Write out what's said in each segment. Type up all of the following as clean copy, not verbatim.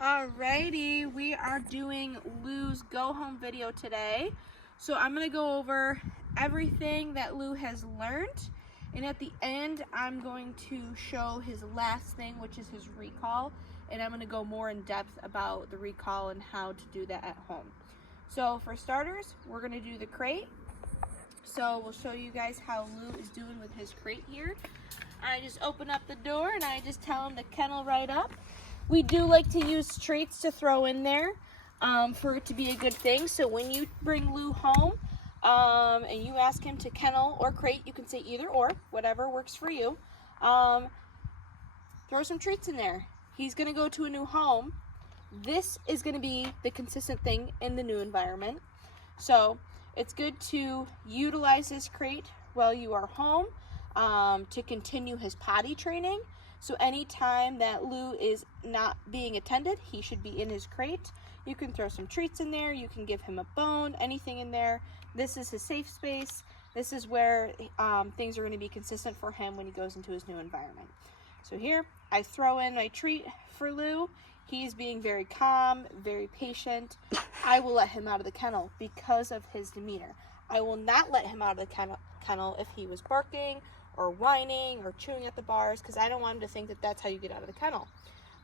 Alrighty, we are doing Lou's go home video today. So I'm going to go over everything that Lou has learned, and at the end I'm going to show his last thing, which is his recall, and I'm going to go more in depth about the recall and how to do that at home. So for starters, we're going to do the crate. So we'll show you guys how Lou is doing with his crate here. I just open up the door and I just tell him to kennel right up. We do like to use treats to throw in there for it to be a good thing. So when you bring Lou home and you ask him to kennel or crate, you can say either or, whatever works for you. Throw some treats in there. He's going to go to a new home. This is going to be the consistent thing in the new environment. So it's good to utilize this crate while you are home to continue his potty training. So anytime that Lou is not being attended, he should be in his crate. You can throw some treats in there. You can give him a bone, anything in there. This is his safe space. This is where things are going to be consistent for him when he goes into his new environment. So here, I throw in my treat for Lou. He's being very calm, very patient. I will let him out of the kennel because of his demeanor. I will not let him out of the kennel if he was barking or whining or chewing at the bars, because I don't want him to think that that's how you get out of the kennel.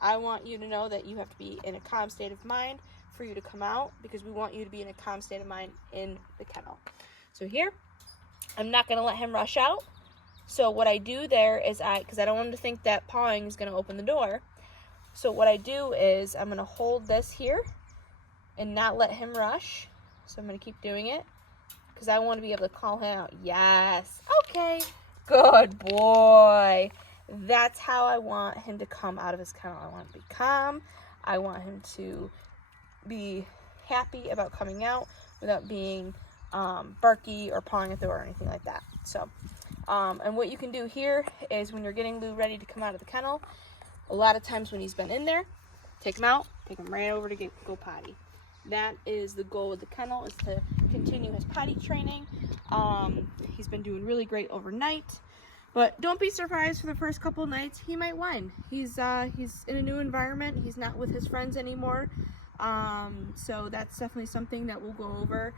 I want you to know that you have to be in a calm state of mind for you to come out, because we want you to be in a calm state of mind in the kennel. So here, I'm not going to let him rush out. So what I do there is because I don't want him to think that pawing is going to open the door. So what I do is I'm going to hold this here and not let him rush. So I'm going to keep doing it because I want to be able to call him out. Yes. Okay. Good boy. That's how I want him to come out of his kennel. I want him to be calm. I want him to be happy about coming out without being barky or pawing at the door or anything like that. So, and what you can do here is when you're getting Lou ready to come out of the kennel, a lot of times when he's been in there, take him out, take him right over to go potty. That is the goal of the kennel, is to continue his potty training. He's been doing really great overnight, but don't be surprised for the first couple nights he might whine. He's in a new environment. He's not with his friends anymore. So that's definitely something that we'll go over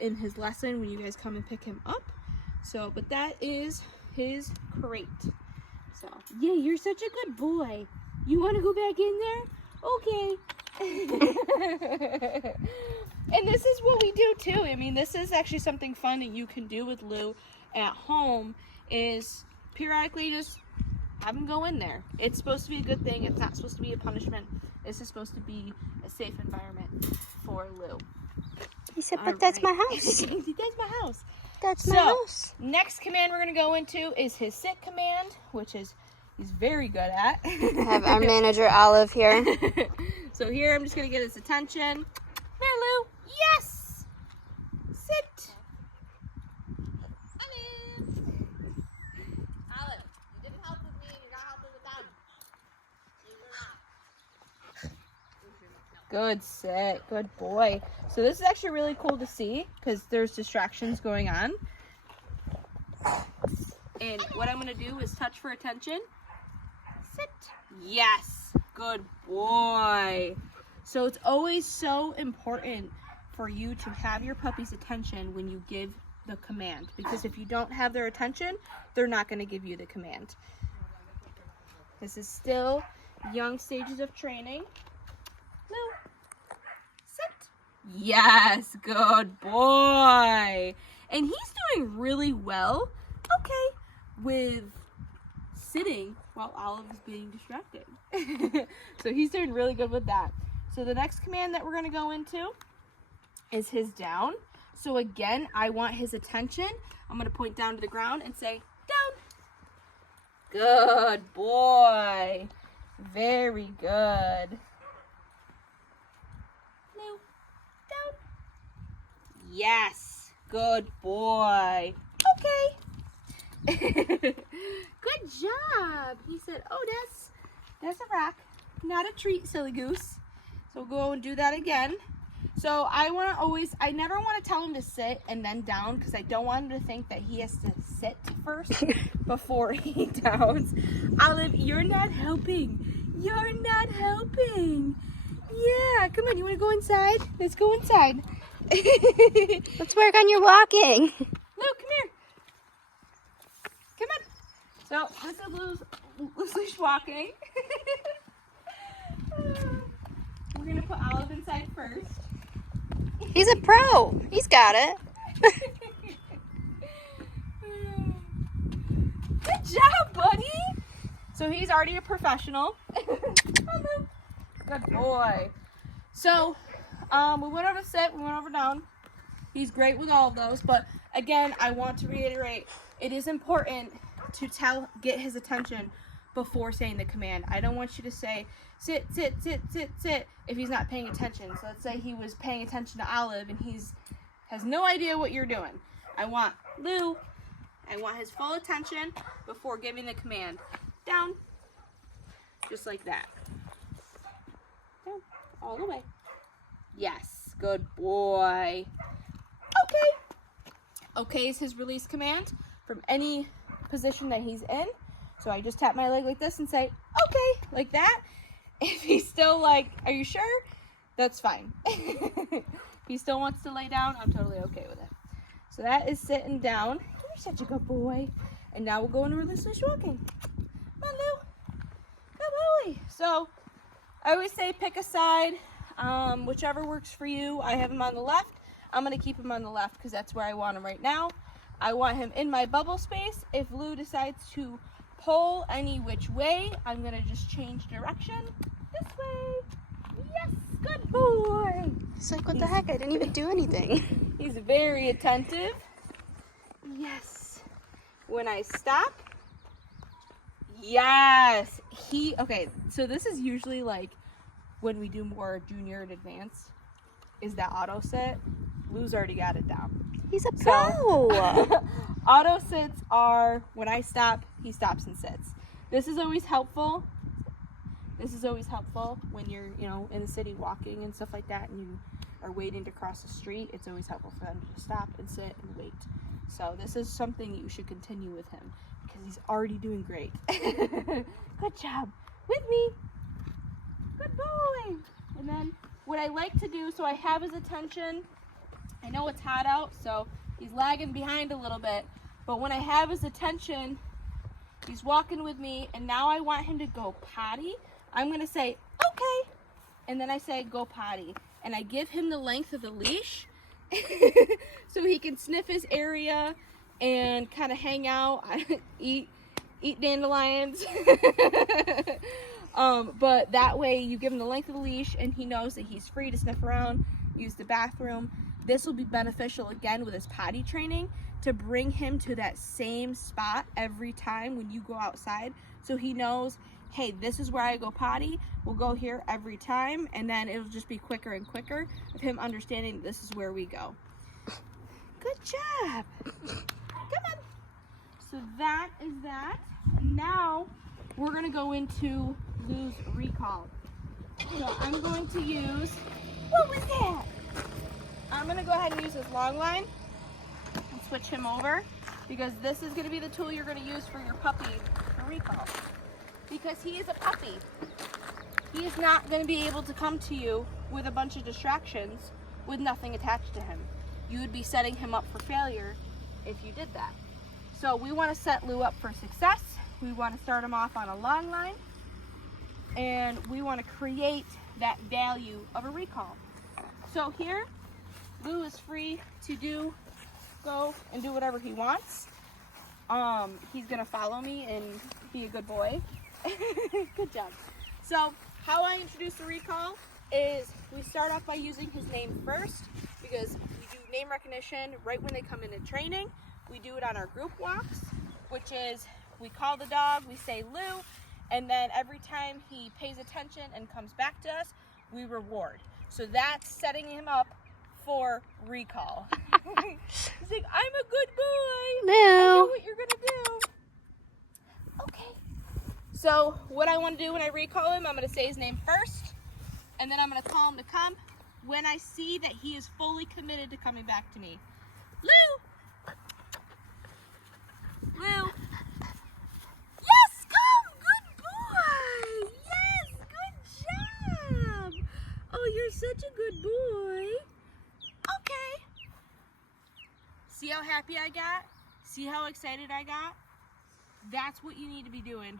in his lesson when you guys come and pick him up. So, but that is his crate. So, yeah, you're such a good boy. You want to go back in there? Okay. And this is what we do too. I mean, this is actually something fun that you can do with Lou at home, is periodically just have him go in there. It's supposed to be a good thing. It's not supposed to be a punishment. This is supposed to be a safe environment for Lou. He said, but that's my house. That's my house. That's my house. Next command we're going to go into is his sit command, which is he's very good at. I have our manager, Olive, here. So here I'm just going to get his attention. There, Lou. Yes! Sit. Olive, you didn't help with me and you got help with them. Good sit. Good boy. So this is actually really cool to see because there's distractions going on. And what I'm going to do is touch for attention. Sit. Yes. Good boy. So it's always so important for you to have your puppy's attention when you give the command, because if you don't have their attention, they're not going to give you the command. This is still young stages of training. Lou, sit. Yes, good boy. And he's doing really well, okay, with sitting while Olive is being distracted. So he's doing really good with that. So the next command that we're going to go into is his down. So again, I want his attention. I'm going to point down to the ground and say, down. Good boy. Very good. No. Down. Yes. Good boy. Okay. Good job. He said, oh, that's a rock, not a treat, silly goose. So we'll go and do that again. So I never want to tell him to sit and then down, because I don't want him to think that he has to sit first before he downs. Olive, you're not helping. You're not helping. helping. Yeah, come on, you want to go inside? Let's go inside. Let's work on your walking. Luke, come here. Come on. So, this is loose leash walking. We're going to put Olive inside first. He's a pro. He's got it. Good job, buddy. So he's already a professional. Good boy. So we went over sit, we went over down. He's great with all of those, but again, I want to reiterate, it is important to get his attention before saying the command. I don't want you to say sit, sit, sit, sit, sit if he's not paying attention. So let's say he was paying attention to Olive and has no idea what you're doing. I want Lou, I want his full attention before giving the command. Down. Just like that. Down. All the way. Yes. Good boy. Okay. Okay is his release command from any position that he's in. So I just tap my leg like this and say, okay, like that. If he's still like, are you sure? That's fine. If he still wants to lay down, I'm totally okay with it. So that is sitting down. You're such a good boy. And now we'll go into release leash walking. Come on, Lou. Good boy. So I always say pick a side, whichever works for you. I have him on the left. I'm going to keep him on the left because that's where I want him right now. I want him in my bubble space. If Lou decides to pull any which way, I'm going to just change direction. This way. Yes, good boy. It's like, what the heck? I didn't even do anything. He's very attentive. Yes. When I stop. Yes. Okay, so this is usually like when we do more junior and advanced, is that auto sit. Lou's already got it down. He's a pro. Auto sits are when I stop, he stops and sits. This is always helpful. This is always helpful when you're, in the city walking and stuff like that and you are waiting to cross the street. It's always helpful for them to stop and sit and wait. So this is something you should continue with him because he's already doing great. Good job. With me. Good boy. And then what I like to do, so I have his attention. I know it's hot out, so he's lagging behind a little bit. But when I have his attention, he's walking with me, and now I want him to go potty. I'm going to say, okay. And then I say, go potty. And I give him the length of the leash so he can sniff his area and kind of hang out, eat dandelions. But that way you give him the length of the leash and he knows that he's free to sniff around, use the bathroom. This will be beneficial again with his potty training to bring him to that same spot every time when you go outside. So he knows, hey, this is where I go potty. We'll go here every time. And then it'll just be quicker and quicker of him understanding this is where we go. Good job. Come on. So that is that. Now we're going to go into Lou's recall. So I'm going to use, what was that? I'm going to go ahead and use his long line and switch him over because this is going to be the tool you're going to use for your puppy for recall. Because he is a puppy. He is not going to be able to come to you with a bunch of distractions with nothing attached to him. You would be setting him up for failure if you did that. So we want to set Lou up for success. We want to start him off on a long line. And we want to create that value of a recall. So here, Lou is free to go and do whatever he wants. He's gonna follow me and be a good boy. Good job. So how I introduce the recall is we start off by using his name first because we do name recognition right when they come into training. We do it on our group walks, which is we call the dog, we say Lou, and then every time he pays attention and comes back to us, we reward. So that's setting him up for recall. He's like, I'm a good boy. Lou. I know what you're gonna do. Okay. So what I want to do when I recall him, I'm gonna say his name first, and then I'm gonna call him to come when I see that he is fully committed to coming back to me. Lou. Lou. Yes, come. Good boy. Yes, good such a good boy. Okay. See how happy I got? See how excited I got? That's what you need to be doing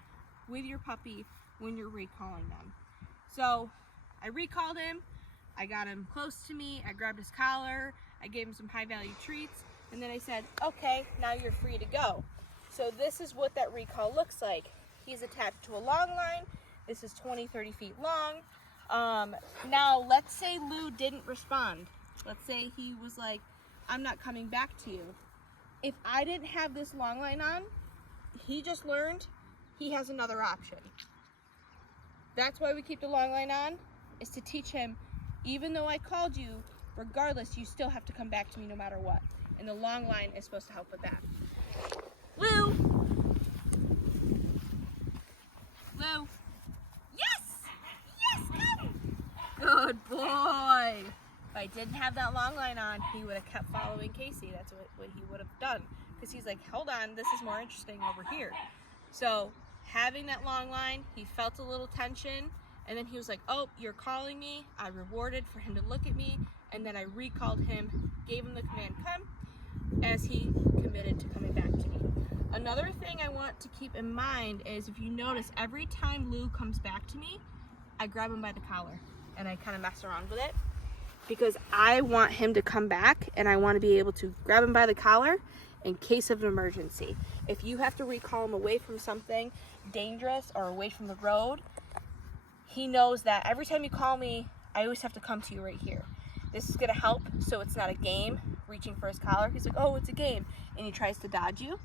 with your puppy when you're recalling them. So I recalled him. I got him close to me. I grabbed his collar. I gave him some high value treats. And then I said, okay, now you're free to go. So this is what that recall looks like. He's attached to a long line. This is 20, 30 feet long. Now let's say Lou didn't respond. Let's say he was like, I'm not coming back to you. If I didn't have this long line on, he just learned he has another option. That's why we keep the long line on, is to teach him, even though I called you, regardless, you still have to come back to me no matter what. And the long line is supposed to help with that. Lou! Lou! Yes! Yes, come! Good boy! If I didn't have that long line on, he would have kept following Casey. That's what he would have done. Because he's like, hold on, this is more interesting over here. So having that long line, he felt a little tension, and then he was like, oh, you're calling me. I rewarded for him to look at me, and then I recalled him, gave him the command, come, as he committed to coming back to me. Another thing I want to keep in mind is, if you notice, every time Lou comes back to me, I grab him by the collar, and I kind of mess around with it, because I want him to come back, and I want to be able to grab him by the collar in case of an emergency. If you have to recall him away from something dangerous or away from the road, he knows that every time you call me, I always have to come to you right here. This is going to help, so it's not a game reaching for his collar. He's like, oh, it's a game, and he tries to dodge you.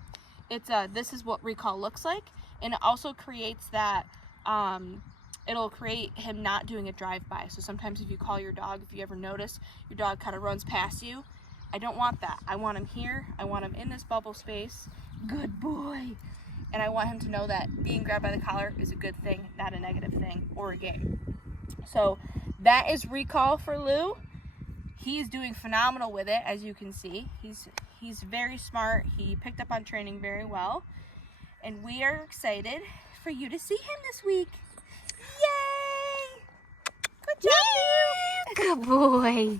This is what recall looks like, and it also creates that it'll create him not doing a drive-by. So sometimes if you call your dog, if you ever notice your dog kind of runs past you, I don't want that. I want him here. I want him in this bubble space. Good boy. And I want him to know that being grabbed by the collar is a good thing, not a negative thing or a game. So that is recall for Lou. He is doing phenomenal with it, as you can see. He's very smart. He picked up on training very well. And we are excited for you to see him this week. Yay! Good job, Lou! Good boy.